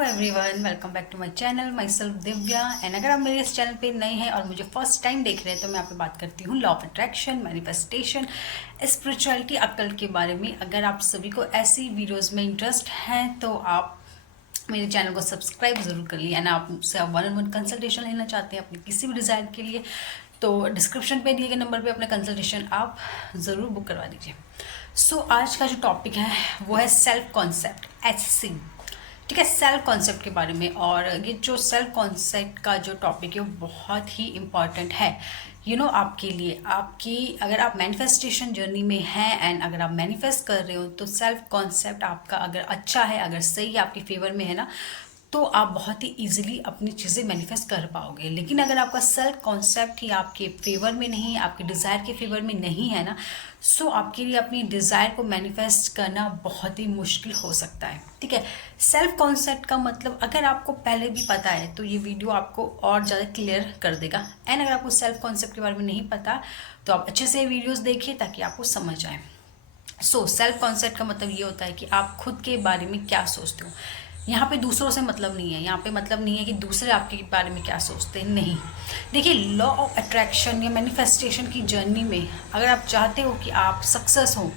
Hello everyone, welcome back to my channel. Myself Divya. And अगर आप मेरे इस चैनल पे नए हैं और मुझे फर्स्ट टाइम देख रहे हैं तो मैं आपसे बात करती हूँ law of attraction, manifestation, spirituality, अक्ल के बारे में। अगर आप सभी को ऐसी वीडियोस में इंटरेस्ट है तो आप मेरे चैनल को सब्सक्राइब ज़रूर कर लिए। एंड आप मुझसे वन ऑन वन कंसल्टेशन लेना चाहते हैं अपने किसी भी डिज़ायर के लिए तो डिस्क्रिप्शन पे दिए गए नंबर पे अपना कंसल्टेशन आप ज़रूर बुक करवा दीजिए। सो आज का जो टॉपिक है वो है सेल्फ कॉन्सेप्ट, HC। ठीक है, सेल्फ कॉन्सेप्ट के बारे में। और ये जो सेल्फ कॉन्सेप्ट का जो टॉपिक है वो बहुत ही इम्पॉर्टेंट है आपके लिए। आपकी अगर आप मैनिफेस्टेशन जर्नी में हैं एंड अगर आप मैनिफेस्ट कर रहे हो तो सेल्फ कॉन्सेप्ट आपका अगर अच्छा है, अगर सही आपके फेवर में है ना, तो आप बहुत ही इजीली अपनी चीज़ें मैनिफेस्ट कर पाओगे। लेकिन अगर आपका सेल्फ कॉन्सेप्ट ही आपके फेवर में नहीं, आपके डिज़ायर के फेवर में नहीं है ना, सो आपके लिए अपनी डिज़ायर को मैनिफेस्ट करना बहुत ही मुश्किल हो सकता है। ठीक है, सेल्फ कॉन्सेप्ट का मतलब अगर आपको पहले भी पता है तो ये वीडियो आपको और ज़्यादा क्लियर कर देगा। एंड अगर आपको सेल्फ कॉन्सेप्ट के बारे में नहीं पता तो आप अच्छे से वीडियोस देखिए ताकि आपको समझ आए। सो सेल्फ कॉन्सेप्ट का मतलब ये होता है कि आप खुद के बारे में क्या सोचते हो। यहाँ पे दूसरों से मतलब नहीं है, यहाँ पे मतलब नहीं है कि दूसरे आपके बारे में क्या सोचते हैं, नहीं। देखिए, लॉ ऑफ अट्रैक्शन या मैनिफेस्टेशन की जर्नी में अगर आप चाहते हो कि आप सक्सेस हो,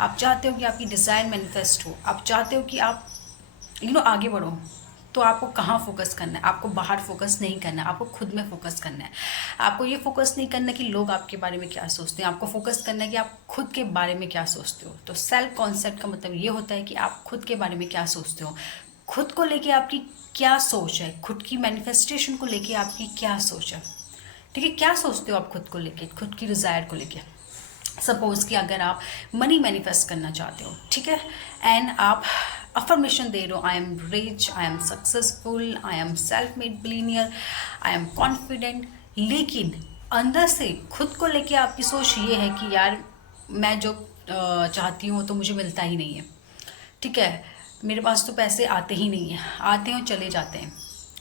आप चाहते हो कि आपकी डिज़ायर मैनिफेस्ट हो, आप चाहते हो कि आप आगे बढ़ो, तो आपको कहाँ फोकस करना है? आपको बाहर फोकस नहीं करना है, आपको खुद में फोकस करना है। आपको ये फोकस नहीं करना कि लोग आपके बारे में क्या सोचते हैं, आपको फोकस करना है कि आप खुद के बारे में क्या सोचते हो। तो सेल्फ कॉन्सेप्ट का मतलब ये होता है कि आप खुद के बारे में क्या सोचते हो, खुद को लेके आपकी क्या सोच है, खुद की मैनिफेस्टेशन को लेके आपकी क्या सोच है। ठीक है, क्या सोचते हो आप खुद को लेके, खुद की डिज़ायर को लेके। सपोज कि अगर आप मनी मैनिफेस्ट करना चाहते हो, ठीक है, एंड आप अफर्मेशन दे रहे हो, I am rich, I am successful, I am self made billionaire, I am confident, लेकिन अंदर से खुद को लेके आपकी सोच ये है कि यार मैं जो चाहती हूँ तो मुझे मिलता ही नहीं है। ठीक है, मेरे पास तो पैसे आते ही नहीं हैं, आते हैं और चले जाते हैं।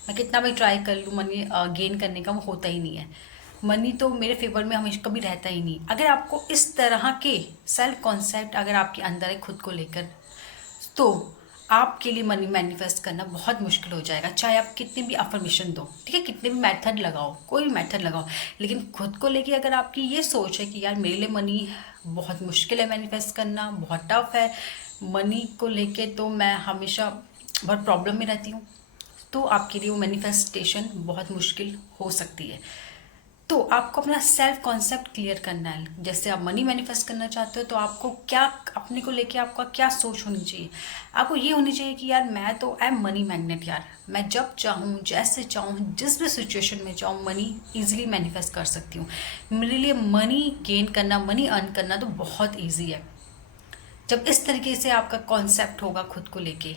मैं कितना भी ट्राई कर लूँ मनी गेन करने का, वो होता ही नहीं है। मनी तो मेरे फेवर में हमेशा कभी रहता ही नहीं। अगर आपको इस तरह के सेल्फ कॉन्सेप्ट अगर आपके अंदर है खुद को लेकर, तो आपके लिए मनी मैनिफेस्ट करना बहुत मुश्किल हो जाएगा। चाहे आप कितने भी अफर्मेशन दो, ठीक है, कितने भी मेथड लगाओ, कोई भी मेथड लगाओ, लेकिन खुद को लेके अगर आपकी ये सोच है कि यार मेरे लिए मनी बहुत मुश्किल है मैनिफेस्ट करना, बहुत टफ है मनी को लेके, तो मैं हमेशा बहुत प्रॉब्लम में रहती हूँ, तो आपके लिए वो मैनिफेस्टेशन बहुत मुश्किल हो सकती है। तो आपको अपना सेल्फ कॉन्सेप्ट क्लियर करना है। जैसे आप मनी मैनिफेस्ट करना चाहते हो तो आपको क्या, अपने को लेके आपका क्या सोच होनी चाहिए। आपको ये होनी चाहिए कि यार मैं तो आई एम मनी मैग्नेट, यार मैं जब चाहूँ, जैसे चाहूँ, जिस भी सिचुएशन में चाहूँ मनी ईजिली मैनिफेस्ट कर सकती हूँ। मेरे लिए मनी गेन करना, मनी अर्न करना तो बहुत ईजी है। जब इस तरीके से आपका कॉन्सेप्ट होगा खुद को लेके,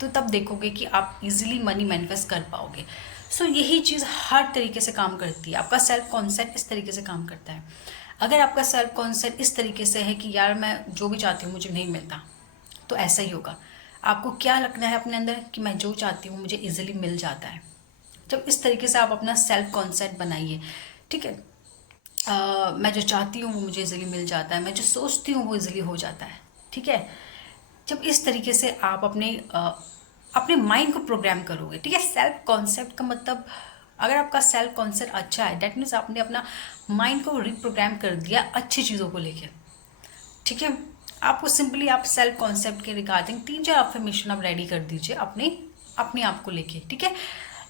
तो तब देखोगे कि आप इजीली मनी मैनिफेस्ट कर पाओगे। सो यही चीज़ हर तरीके से काम करती है। आपका सेल्फ कॉन्सेप्ट इस तरीके से काम करता है। अगर आपका सेल्फ कॉन्सेप्ट इस तरीके से है कि यार मैं जो भी चाहती हूँ मुझे नहीं मिलता, तो ऐसा ही होगा। आपको क्या लगना है अपने अंदर कि मैं जो चाहती हूँ मुझे इजीली मिल जाता है। जब इस तरीके से आप अपना सेल्फ कॉन्सेप्ट बनाइए, ठीक है, मैं जो चाहती हूँ वो मुझे इजीली मिल जाता है, मैं जो सोचती हूँ वो इजीली हो जाता है। ठीक है, जब इस तरीके से आप अपने माइंड को प्रोग्राम करोगे, ठीक है। सेल्फ कॉन्सेप्ट का मतलब, अगर आपका सेल्फ कॉन्सेप्ट अच्छा है, डेट मीन्स आपने अपना माइंड को रिप्रोग्राम कर दिया अच्छी चीज़ों को लेके। ठीक है, आपको सिंपली आप सेल्फ कॉन्सेप्ट के रिगार्डिंग 3-4 अफर्मेशन आप रेडी कर दीजिए अपने आप को लेके, ठीक है।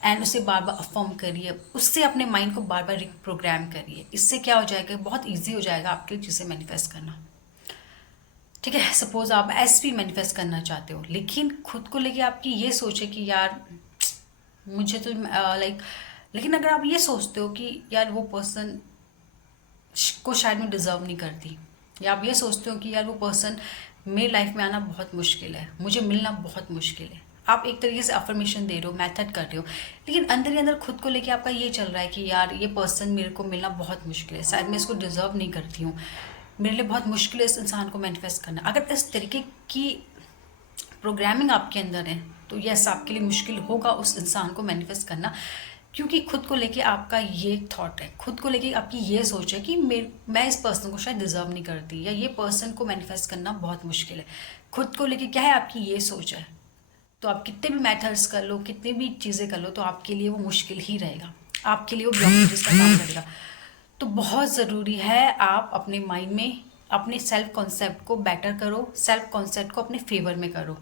एंड उसे बार बार अफर्म करिए, उससे अपने माइंड को बार बार रिप्रोग्राम करिए। इससे क्या हो जाएगा, बहुत ईजी हो जाएगा आपके लिए चीज़ें मैनिफेस्ट करना। ठीक है, सपोज आप SP मैनिफेस्ट करना चाहते हो, लेकिन खुद को लेके आपकी ये सोच है कि यार मुझे तो लेकिन अगर आप ये सोचते हो कि यार वो पर्सन को शायद मैं डिज़र्व नहीं करती, या आप ये सोचते हो कि यार वो पर्सन मेरी लाइफ में आना बहुत मुश्किल है, मुझे मिलना बहुत मुश्किल है, आप एक तरीके से अफर्मेशन दे रहे हो, मेथड कर रहे हो, लेकिन अंदर ही अंदर खुद को लेके आपका ये चल रहा है कि यार ये पर्सन मेरे को मिलना बहुत मुश्किल है, शायद मैं इसको डिज़र्व नहीं करती हूँ, मेरे लिए बहुत मुश्किल है इस इंसान को मैनिफेस्ट करना। अगर इस तरीके की प्रोग्रामिंग आपके अंदर है तो यस, आपके लिए मुश्किल होगा उस इंसान को मैनिफेस्ट करना, क्योंकि खुद को लेके आपका ये थॉट है, खुद को लेके आपकी ये सोच है कि मैं इस पर्सन को शायद डिज़र्व नहीं करती, या ये पर्सन को मैनिफेस्ट करना बहुत मुश्किल है। खुद को लेके क्या है, आपकी ये सोच है। तो आप कितने भी मेथड्स कर लो, कितनी भी चीज़ें कर लो, तो आपके लिए वो मुश्किल ही रहेगा, आपके लिए वो ब्लॉकेजेस का काम करेगा। तो बहुत ज़रूरी है आप अपने माइंड में अपने सेल्फ कॉन्सेप्ट को बेटर करो, सेल्फ कॉन्सेप्ट को अपने फेवर में करो।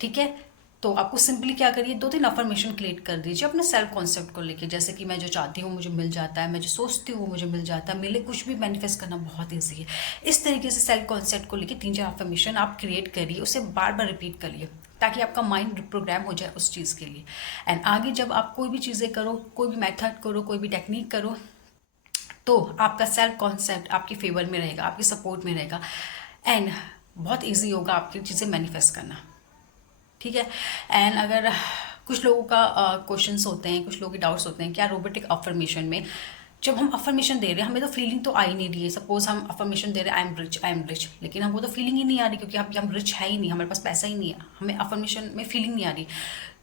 ठीक है, तो आपको सिंपली क्या करिए, 2-3 अफर्मेशन क्रिएट कर दीजिए अपने सेल्फ कॉन्सेप्ट को लेके, जैसे कि मैं जो चाहती हूँ मुझे मिल जाता है, मैं जो सोचती हूँ वो मुझे मिल जाता है, मेरे कुछ भी मैनिफेस्ट करना बहुत ईजी है। इस तरीके से सेल्फ कॉन्सेप्ट को लेके 3-4 अफर्मेशन आप क्रिएट करिए, उसे बार बार रिपीट करिए, ताकि आपका माइंड प्रोग्राम हो जाए उस चीज़ के लिए। एंड आगे जब आप कोई भी चीज़ें करो, कोई भी मेथड करो, कोई भी टेक्निक करो, तो आपका सेल्फ कॉन्सेप्ट आपके फेवर में रहेगा, आपके सपोर्ट में रहेगा, एंड बहुत इजी होगा आपकी चीज़ें मैनिफेस्ट करना। ठीक है। एंड अगर कुछ लोगों का क्वेश्चंस होते हैं, कुछ लोगों के डाउट्स होते हैं, क्या रोबोटिक अफर्मेशन में जब हम अफर्मेशन दे रहे हैं हमें तो फीलिंग तो आ ही नहीं रही है। सपोज हम अफर्मेशन दे रहे हैं आई एम रिच, लेकिन हमको तो फीलिंग ही नहीं आ रही, क्योंकि हम रिच है ही नहीं, हमारे पास पैसा ही नहीं है, हमें अफर्मेशन में फीलिंग नहीं आ रही।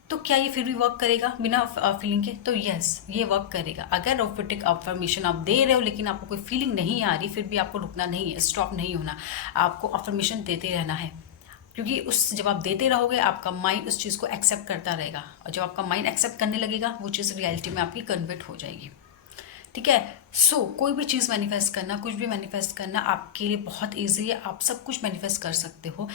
तो क्या ये फिर भी वर्क करेगा बिना फीलिंग के? तो यस, ये वर्क करेगा। अगर रोबोटिक अफर्मेशन आप दे रहे हो लेकिन आपको कोई फीलिंग नहीं आ रही, फिर भी आपको रुकना नहीं है, स्टॉप नहीं होना, आपको अफर्मेशन देते रहना है। क्योंकि उस जब आप देते रहोगे आपका माइंड उस चीज़ को एक्सेप्ट करता रहेगा, और जब आपका माइंड एक्सेप्ट करने लगेगा वो चीज़ रियलिटी में आपकी कन्वर्ट हो जाएगी। ठीक है। कोई भी चीज़ मैनिफेस्ट करना, कुछ भी मैनिफेस्ट करना आपके लिए बहुत ईजी है, आप सब कुछ मैनिफेस्ट कर सकते हो।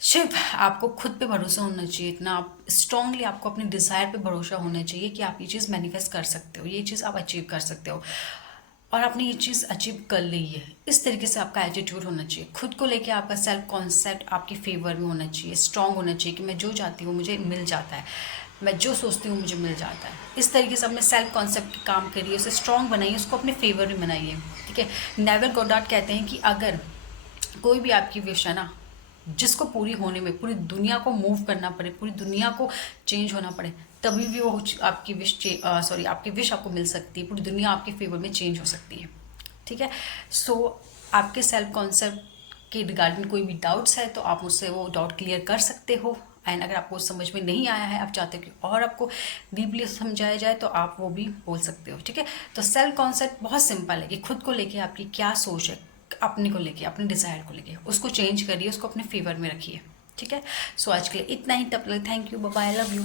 सिर्फ आपको खुद पे भरोसा होना चाहिए, इतना आप स्ट्रांगली आपको अपने डिज़ायर पे भरोसा होना चाहिए कि आप ये चीज़ मैनिफेस्ट कर सकते हो, ये चीज़ आप अचीव कर सकते हो, और आपने ये चीज़ अचीव कर ली है। इस तरीके से आपका एटीट्यूड होना चाहिए, खुद को लेके आपका सेल्फ कॉन्सेप्ट आपके फेवर में होना चाहिए, स्ट्रांग होना चाहिए कि मैं जो चाहती हूँ मुझे मिल जाता है, मैं जो सोचती हूँ मुझे मिल जाता है। इस तरीके से अपने सेल्फ कॉन्सेप्ट के काम करिए, उसे स्ट्रांग बनाइए, उसको अपने फेवर में बनाइए। ठीक है। नेवल गोडार्ड कहते हैं कि अगर कोई भी आपकी विश है ना, जिसको पूरी होने में पूरी दुनिया को मूव करना पड़े, पूरी दुनिया को चेंज होना पड़े, तभी भी वो आपकी विश आपकी विश आपको मिल सकती है, पूरी दुनिया आपके फेवर में चेंज हो सकती है। ठीक है। आपके सेल्फ कॉन्सेप्ट के रिगार्डिंग कोई भी डाउट्स है तो आप मुझसे वो डाउट क्लियर कर सकते हो। एंड अगर आपको समझ में नहीं आया है, आप चाहते हो कि और आपको डीपली समझाया जाए, तो आप वो भी बोल सकते हो। ठीक है। तो सेल्फ कॉन्सेप्ट बहुत सिंपल है कि खुद को लेके आपकी क्या सोच है, अपने को लेके, अपने डिज़ायर को लेके, उसको चेंज करिए, उसको अपने फेवर में रखिए। ठीक है। आज के लिए इतना ही। तब तक thank you, bye bye, love you.